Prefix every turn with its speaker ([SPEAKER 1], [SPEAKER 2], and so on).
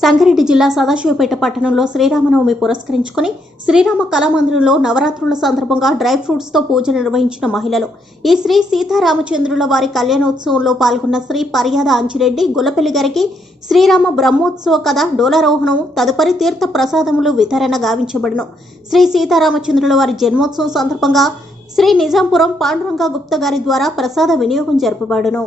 [SPEAKER 1] సంగారెడ్డి జిల్లా సదాశివపేట పట్టణంలో శ్రీరామనవమి పురస్కరించుకుని శ్రీరామ కళామందిరంలో నవరాత్రుల సందర్భంగా డ్రై ఫ్రూట్స్తో పూజ నిర్వహించిన మహిళలు. ఈ శ్రీ సీతారామచంద్రుల వారి కళ్యాణోత్సవంలో పాల్గొన్న శ్రీ పర్యాద అంచిరెడ్డి గుల్లపల్లి గారికి శ్రీరామ బ్రహ్మోత్సవ కథ డోలారోహణం తదుపరి తీర్థ ప్రసాదములు వితరణ గావించబడును. శ్రీ సీతారామచంద్రుల వారి జన్మోత్సవం సందర్భంగా శ్రీ నిజాంపురం పాండురంగ గుప్త గారి ద్వారా ప్రసాద వినియోగం జరపబడును.